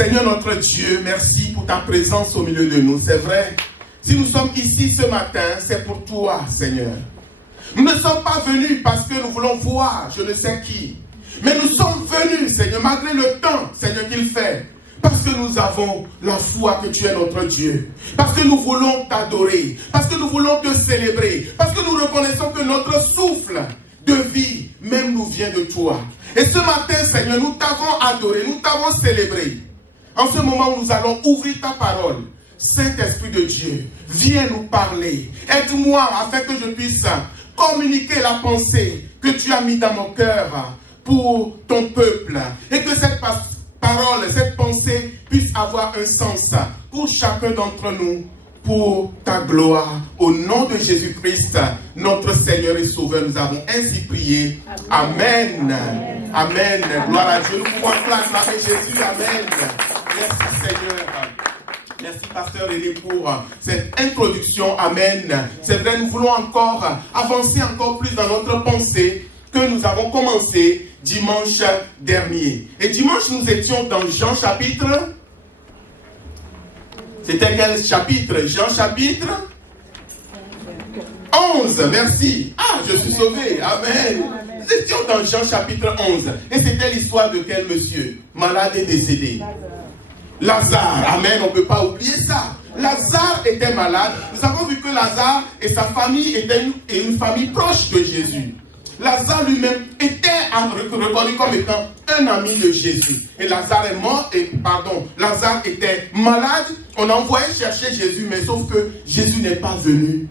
Seigneur notre Dieu, merci pour ta présence au milieu de nous. C'est vrai, si nous sommes ici ce matin, c'est pour toi, Seigneur. Nous ne sommes pas venus parce que nous voulons voir je ne sais qui. Mais nous sommes venus, Seigneur, malgré le temps, Seigneur, qu'il fait. Parce que nous avons la foi que tu es notre Dieu. Parce que nous voulons t'adorer. Parce que nous voulons te célébrer. Parce que nous reconnaissons que notre souffle de vie même nous vient de toi. Et ce matin, Seigneur, nous t'avons adoré, nous t'avons célébré. En ce moment où nous allons ouvrir ta parole, Saint-Esprit de Dieu, viens nous parler. Aide-moi afin que je puisse communiquer la pensée que tu as mise dans mon cœur pour ton peuple. Et que cette parole, cette pensée puisse avoir un sens pour chacun d'entre nous, pour ta gloire. Au nom de Jésus-Christ, notre Seigneur et Sauveur, nous avons ainsi prié. Amen. Amen. Amen. Gloire à Dieu. Nous pouvons acclamer Jésus. Amen. Merci Seigneur. Merci Pasteur René pour cette introduction. Amen. C'est vrai, nous voulons encore avancer encore plus dans notre pensée que nous avons commencé dimanche dernier. Et dimanche, nous étions dans Jean chapitre. C'était quel chapitre? Jean chapitre 11. Merci. Ah, je suis sauvé. Amen. Nous étions dans Jean chapitre 11. Et c'était l'histoire de quel monsieur? Malade et décédé. Lazare. Amen. On ne peut pas oublier ça. Lazare était malade. Nous avons vu que Lazare et sa famille étaient une famille proche de Jésus. Lazare lui-même était reconnu comme étant un ami de Jésus. Et Lazare est mort, Lazare était malade. On a envoyé chercher Jésus, mais sauf que Jésus n'est pas venu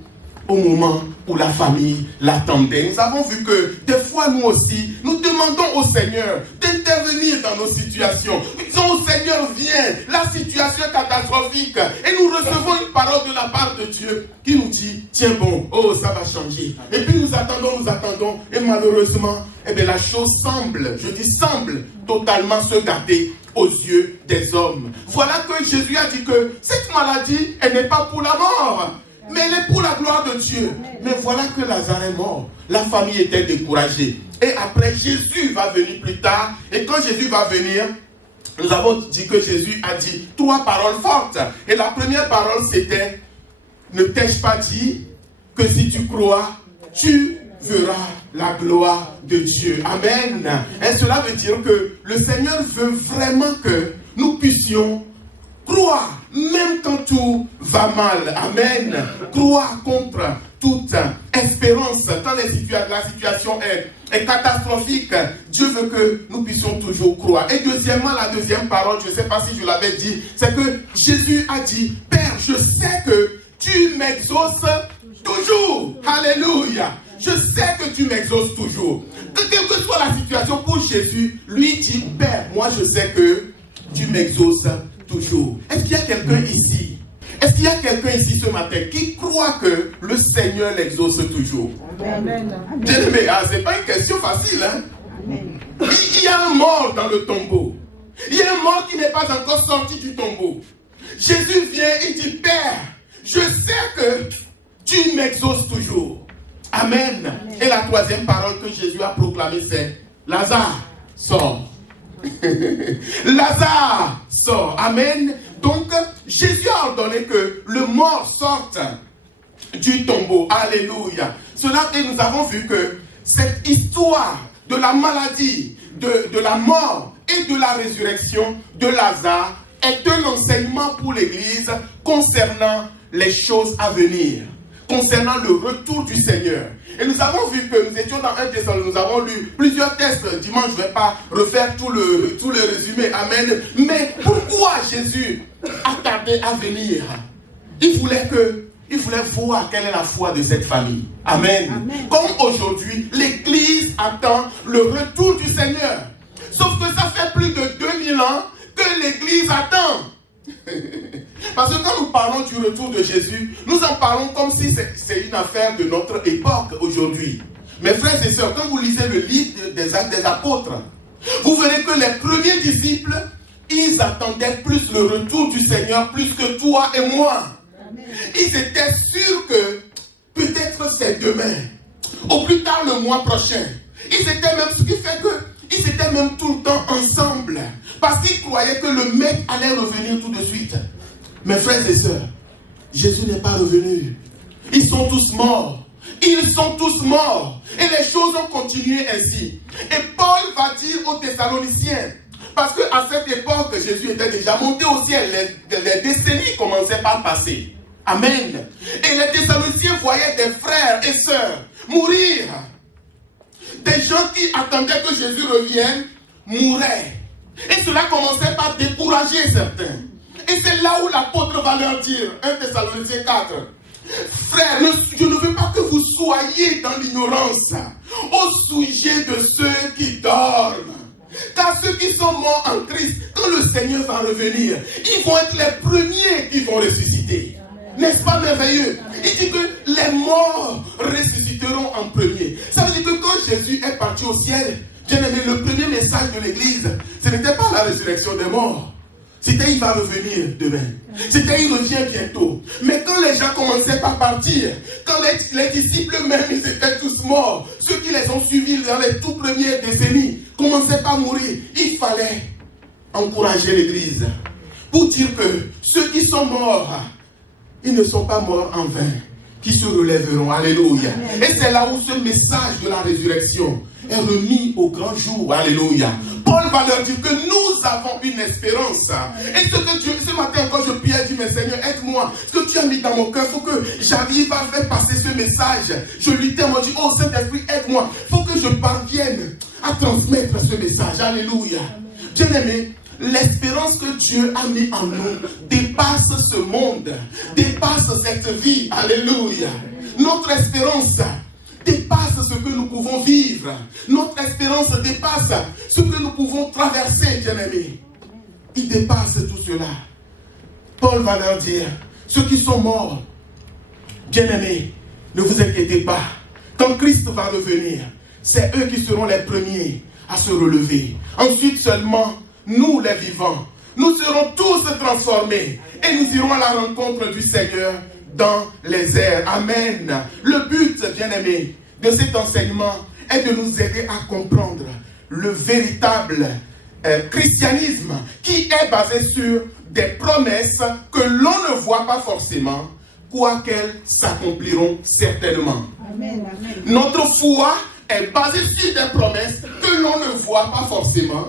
au moment où la famille l'attendait. Nous avons vu que des fois, nous aussi, nous demandons au Seigneur d'intervenir dans nos situations. Nous disons au Seigneur, viens, la situation est catastrophique. Et nous recevons une parole de la part de Dieu qui nous dit, tiens bon, oh, ça va changer. Et puis nous attendons, et malheureusement, la chose semble totalement se gâter aux yeux des hommes. Voilà que Jésus a dit que cette maladie, elle n'est pas pour la mort, mais elle est pour la gloire de Dieu. Mais voilà que Lazare est mort. La famille était découragée. Et après, Jésus va venir plus tard. Et quand Jésus va venir, nous avons dit que Jésus a dit 3 paroles fortes. Et la première parole, c'était, ne t'ai-je pas dit que si tu crois, tu verras la gloire de Dieu. Amen. Et cela veut dire que le Seigneur veut vraiment que nous puissions croire, même quand tout va mal. Amen. Croire contre toute espérance. Quand la situation est catastrophique, Dieu veut que nous puissions toujours croire. Et deuxièmement, la deuxième parole, je ne sais pas si je l'avais dit, c'est que Jésus a dit, Père, je sais que tu m'exauces toujours. Alléluia. Je sais que tu m'exauces toujours. Quelle que soit la situation pour Jésus, lui dit, Père, moi je sais que tu m'exauces toujours. Est-ce qu'il y a quelqu'un ici? Est-ce qu'il y a quelqu'un ici ce matin qui croit que le Seigneur l'exauce toujours? Amen. Bien-aimé, c'est pas une question facile. Hein? Amen. Il y a un mort dans le tombeau. Il y a un mort qui n'est pas encore sorti du tombeau. Jésus vient et dit, Père, je sais que tu m'exauces toujours. Amen. Amen. Et la troisième parole que Jésus a proclamée, c'est Lazare, sors. Lazare sort. Amen. Donc Jésus a ordonné que le mort sorte du tombeau. Alléluia. Cela, et nous avons vu que cette histoire de la maladie, de la mort et de la résurrection de Lazare est un enseignement pour l'Église concernant les choses à venir, concernant le retour du Seigneur. Et nous avons vu que nous étions dans 1 Thessaloniciens, nous avons lu plusieurs textes. Dimanche, je ne vais pas refaire tout le résumé. Amen. Mais pourquoi Jésus a tardé à venir? Il voulait voir quelle est la foi de cette famille. Amen. Amen. Comme aujourd'hui, l'Église attend le retour du Seigneur. Sauf que ça fait plus de 2000 ans que l'Église attend. Parce que quand nous parlons du retour de Jésus, nous en parlons comme si c'est une affaire de notre époque aujourd'hui. Mes frères et sœurs, quand vous lisez le livre des Actes des Apôtres, vous verrez que les premiers disciples, ils attendaient plus le retour du Seigneur plus que toi et moi. Amen. Ils étaient sûrs que peut-être c'est demain, au plus tard le mois prochain. Ils étaient même, ce qui fait qu'ils Ils étaient même tout le temps ensemble. Parce qu'ils croyaient que le maître allait revenir tout de suite. Mes frères et sœurs, Jésus n'est pas revenu. Ils sont tous morts. Ils sont tous morts. Et les choses ont continué ainsi. Et Paul va dire aux Thessaloniciens, parce qu'à cette époque, Jésus était déjà monté au ciel. Les décennies commençaient par passer. Amen. Et les Thessaloniciens voyaient des frères et sœurs mourir. Des gens qui attendaient que Jésus revienne mouraient. Et cela commençait par décourager certains. Et c'est là où l'apôtre va leur dire, 1 Thessaloniciens 4, frères, je ne veux pas que vous soyez dans l'ignorance au sujet de ceux qui dorment. Car ceux qui sont morts en Christ, quand le Seigneur va revenir, ils vont être les premiers qui vont ressusciter. N'est-ce pas merveilleux? Il dit que les morts ressusciteront en premier. Ça veut dire que quand Jésus est parti au ciel, bien aimé, le premier message de l'Église, ce n'était pas la résurrection des morts. C'était il va revenir demain. C'était il revient bientôt. Mais quand les gens commençaient par partir, quand les disciples même, ils étaient tous morts, ceux qui les ont suivis dans les tout premières décennies, commençaient par mourir, il fallait encourager l'Église pour dire que ceux qui sont morts, ils ne sont pas morts en vain, qui se relèveront. Alléluia. Et c'est là où ce message de la résurrection est remis au grand jour. Alléluia. Paul va leur dire que nous avons une espérance. Et ce que Dieu, ce matin quand je priais, je dis, mais Seigneur, aide-moi. Ce que tu as mis dans mon cœur, il faut que j'arrive à faire passer ce message. Je lui témoigne, je dis, oh Saint-Esprit, aide-moi. Il faut que je parvienne à transmettre ce message. Alléluia. Bien-aimé, l'espérance que Dieu a mis en nous dépasse ce monde, dépasse cette vie. Alléluia. Notre espérance dépasse ce que nous pouvons vivre. Notre espérance dépasse ce que nous pouvons traverser, bien-aimés. Il dépasse tout cela. Paul va leur dire, ceux qui sont morts, bien-aimés, ne vous inquiétez pas. Quand Christ va revenir, c'est eux qui seront les premiers à se relever. Ensuite seulement, nous les vivants, nous serons tous transformés et nous irons à la rencontre du Seigneur dans les airs. Amen. Le but, bien-aimé, de cet enseignement est de nous aider à comprendre le véritable christianisme qui est basé sur des promesses que l'on ne voit pas forcément, quoiqu'elles s'accompliront certainement. Amen. Notre foi est basée sur des promesses que l'on ne voit pas forcément.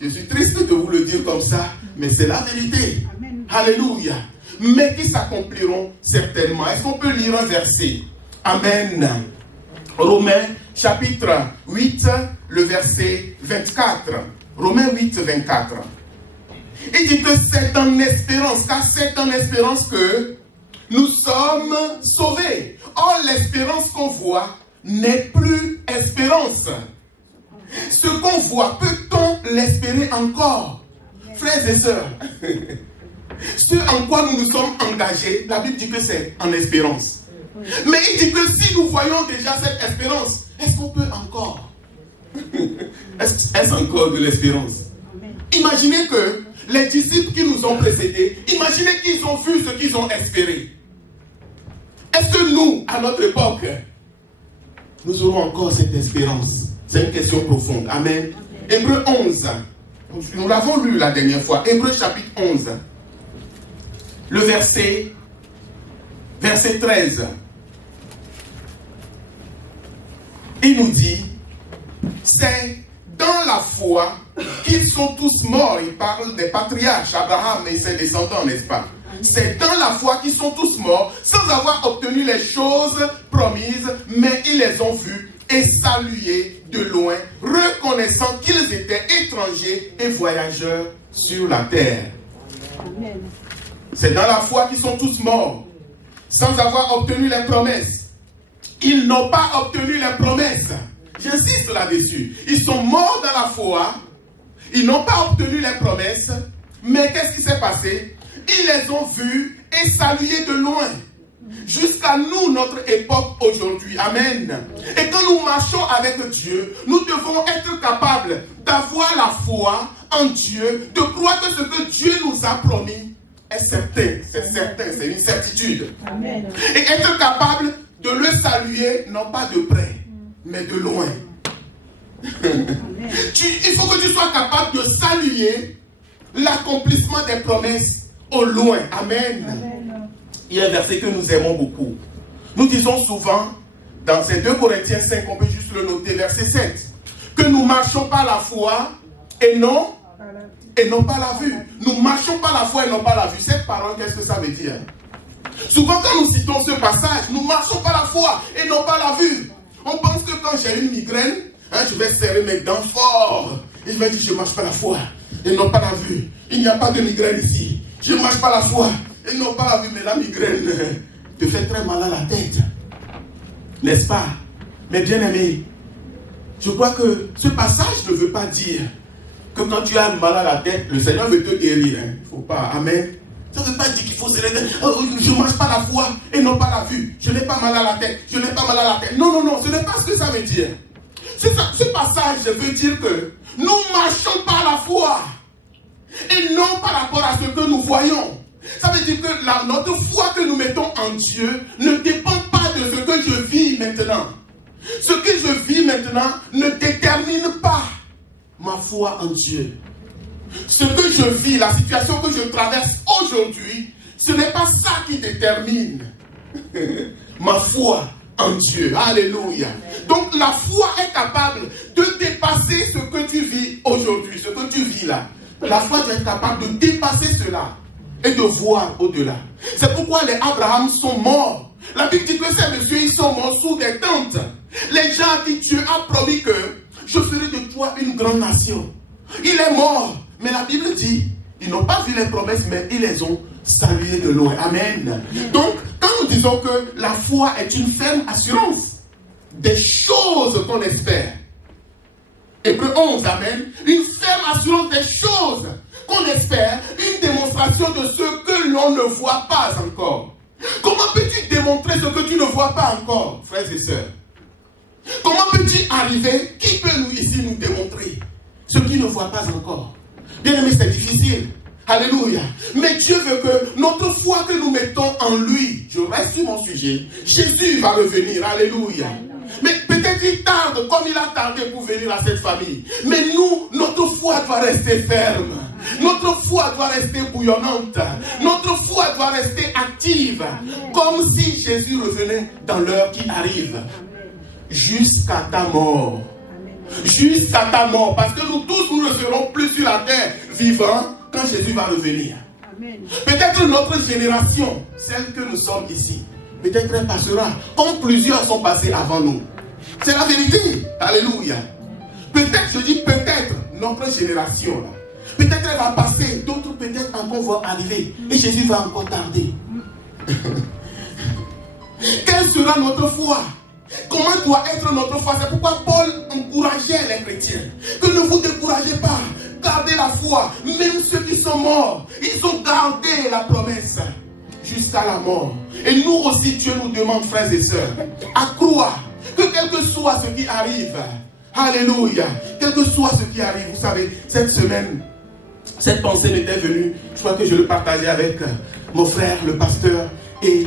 Je suis triste de vous le dire comme ça, mais c'est la vérité. Amen. Alléluia. Mais qui s'accompliront certainement. Est-ce qu'on peut lire un verset? Amen. Romains chapitre 8, le verset 24. Romains 8, 24. Il dit que c'est en espérance, car c'est en espérance que nous sommes sauvés. Or, l'espérance qu'on voit n'est plus espérance. Ce qu'on voit, peut-on l'espérer encore? Frères et sœurs, ce en quoi nous nous sommes engagés, la Bible dit que c'est en espérance. Mais il dit que si nous voyons déjà cette espérance, est-ce qu'on peut encore? Est-ce encore de l'espérance? Imaginez que les disciples qui nous ont précédés, imaginez qu'ils ont vu ce qu'ils ont espéré. Est-ce que nous, à notre époque, nous aurons encore cette espérance? C'est une question profonde. Amen. Hébreux 11. Nous l'avons lu la dernière fois. Hébreux chapitre 11. Le verset 13. Il nous dit, c'est dans la foi qu'ils sont tous morts. Il parle des patriarches, Abraham et ses descendants, n'est-ce pas? C'est dans la foi qu'ils sont tous morts, sans avoir obtenu les choses promises, mais ils les ont vues et saluées de loin, reconnaissant qu'ils étaient étrangers et voyageurs sur la terre. Amen. C'est dans la foi qu'ils sont tous morts, sans avoir obtenu les promesses. Ils n'ont pas obtenu les promesses. J'insiste là-dessus. Ils sont morts dans la foi, ils n'ont pas obtenu les promesses, mais qu'est-ce qui s'est passé? Ils les ont vus et salués de loin. Jusqu'à nous, notre époque aujourd'hui. Amen. Et quand nous marchons avec Dieu, nous devons être capables d'avoir la foi en Dieu, de croire que ce que Dieu nous a promis est certain. C'est certain, c'est une certitude. Amen. Et être capable de le saluer, non pas de près, mais de loin. Il faut que tu sois capable de saluer l'accomplissement des promesses au loin. Amen. Il y a un verset que nous aimons beaucoup. Nous disons souvent, dans ces 2 Corinthiens 5, on peut juste le noter, verset 7, que nous marchons par la foi et non par la vue. Nous marchons par la foi et non par la vue. Cette parole, qu'est-ce que ça veut dire? Souvent quand nous citons ce passage, nous marchons par la foi et non par la vue. On pense que quand j'ai une migraine, je vais serrer mes dents fort. Et je vais dire, je marche par la foi et non par la vue. Il n'y a pas de migraine ici. Je marche par la foi et non par la vue. Mais la migraine te fait très mal à la tête. N'est-ce pas? Mais bien aimé, je crois que ce passage ne veut pas dire que quand tu as mal à la tête, le Seigneur veut te guérir. Il ne faut pas. Amen. Ça ne veut pas dire qu'il faut se lever. Je ne mange pas la foi et non pas la vue. Je n'ai pas mal à la tête. Je n'ai pas mal à la tête. Non, non, non. Ce n'est pas ce que ça veut dire. Ce passage veut dire que nous marchons par la foi et non par rapport à ce que nous voyons. Ça veut dire que notre foi que nous mettons en Dieu ne dépend pas de ce que je vis maintenant. Ce que je vis maintenant ne détermine pas ma foi en Dieu. Ce que je vis, la situation que je traverse aujourd'hui, ce n'est pas ça qui détermine ma foi en Dieu. Alléluia. Donc la foi est capable de dépasser ce que tu vis aujourd'hui, ce que tu vis là. La foi doit être capable de dépasser cela et de voir au-delà. C'est pourquoi les Abraham sont morts. La Bible dit que ces messieurs, ils sont morts sous des tentes. Les gens disent, Dieu a promis que je ferai de toi une grande nation. Il est mort. Mais la Bible dit, ils n'ont pas vu les promesses, mais ils les ont saluées de loin. Amen. Donc, quand nous disons que la foi est une ferme assurance des choses qu'on espère. Hébreux 11, amen. Une ferme assurance des choses qu'on espère, une démonstration de ce que l'on ne voit pas encore. Comment peux-tu démontrer ce que tu ne vois pas encore, frères et sœurs? Comment peux-tu arriver? Qui peut nous ici nous démontrer ce qu'il ne voit pas encore? Bien aimé, c'est difficile. Alléluia. Mais Dieu veut que notre foi que nous mettons en lui, je reste sur mon sujet, Jésus va revenir. Alléluia. Mais peut-être il tarde comme il a tardé pour venir à cette famille. Mais nous, notre foi doit rester ferme. Notre foi doit rester bouillonnante. Notre foi doit rester active. Comme si Jésus revenait dans l'heure qui arrive. Jusqu'à ta mort. Jusqu'à ta mort. Parce que nous tous, nous ne serons plus sur la terre vivants quand Jésus va revenir. Peut-être notre génération, celle que nous sommes ici, peut-être elle passera comme plusieurs sont passés avant nous. C'est la vérité. Alléluia. Peut-être, je dis peut-être, notre génération, là, peut-être elle va passer, d'autres peut-être encore vont arriver. Et Jésus va encore tarder. Quelle sera notre foi? Comment doit être notre foi? C'est pourquoi Paul encourageait les chrétiens. Que ne vous découragez pas. Gardez la foi. Même ceux qui sont morts, ils ont gardé la promesse jusqu'à la mort. Et nous aussi, Dieu nous demande, frères et sœurs, à croire que quel que soit ce qui arrive, alléluia, quel que soit ce qui arrive, vous savez, cette semaine, cette pensée m'était venue, je crois que je le partageais avec mon frère, le pasteur, et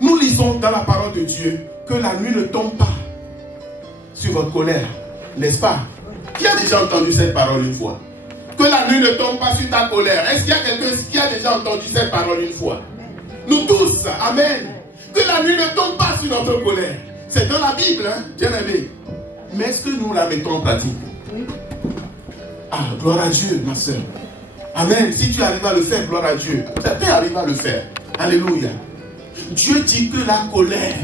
nous lisons dans la parole de Dieu que la nuit ne tombe pas sur votre colère, n'est-ce pas? Qui a déjà entendu cette parole une fois? Que la nuit ne tombe pas sur ta colère. Est-ce qu'il y a quelqu'un qui a déjà entendu cette parole une fois? Nous tous, amen. Que la nuit ne tombe pas sur notre colère. C'est dans la Bible, hein, bien aimé. Mais est-ce que nous la mettons en pratique? Ah, gloire à Dieu, ma soeur. Amen. Si tu arrives à le faire, gloire à Dieu. Certains arrivent à le faire. Alléluia. Dieu dit que la colère,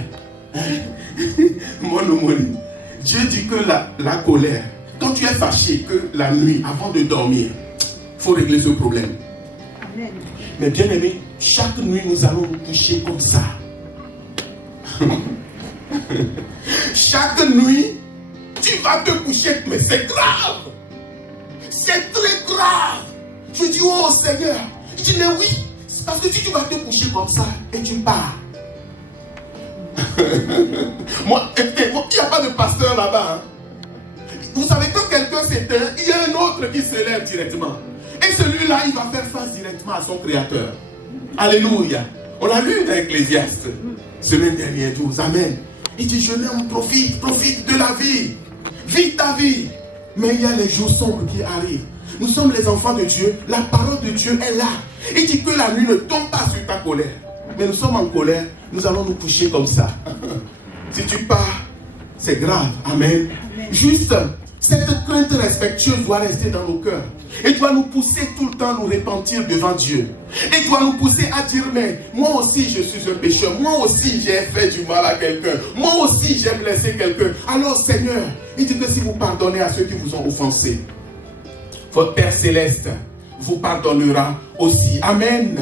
Dieu dit que la colère, quand tu es fâché, que la nuit, avant de dormir, il faut régler ce problème. Amen. Mais bien aimé, chaque nuit, nous allons nous coucher comme ça. Chaque nuit, tu vas te coucher, mais c'est grave. C'est très grave. Je dis, oh Seigneur. Je dis, mais oui, c'est parce que si tu vas te coucher comme ça et tu pars. Moi, il n'y a pas de pasteur là-bas. Hein. Vous savez, quand quelqu'un s'éteint, il y a un autre qui se lève directement. Et celui-là, il va faire face directement à son Créateur. Alléluia. On l'a lu dans Ecclésiaste, semaine dernière, 12. Amen. Il dit, jeune homme, profite de la vie. Vis ta vie. Mais il y a les jours sombres qui arrivent. Nous sommes les enfants de Dieu. La parole de Dieu est là. Il dit que la nuit ne tombe pas sur ta colère. Mais nous sommes en colère. Nous allons nous coucher comme ça. Si tu pars, c'est grave. Amen. Juste, cette crainte respectueuse doit rester dans nos cœurs. Et doit nous pousser tout le temps à nous repentir devant Dieu. Et doit nous pousser à dire, mais moi aussi je suis un pécheur. Moi aussi j'ai fait du mal à quelqu'un. Moi aussi j'ai blessé quelqu'un. Alors Seigneur, il dit que si vous pardonnez à ceux qui vous ont offensé, votre Père Céleste vous pardonnera aussi. Amen.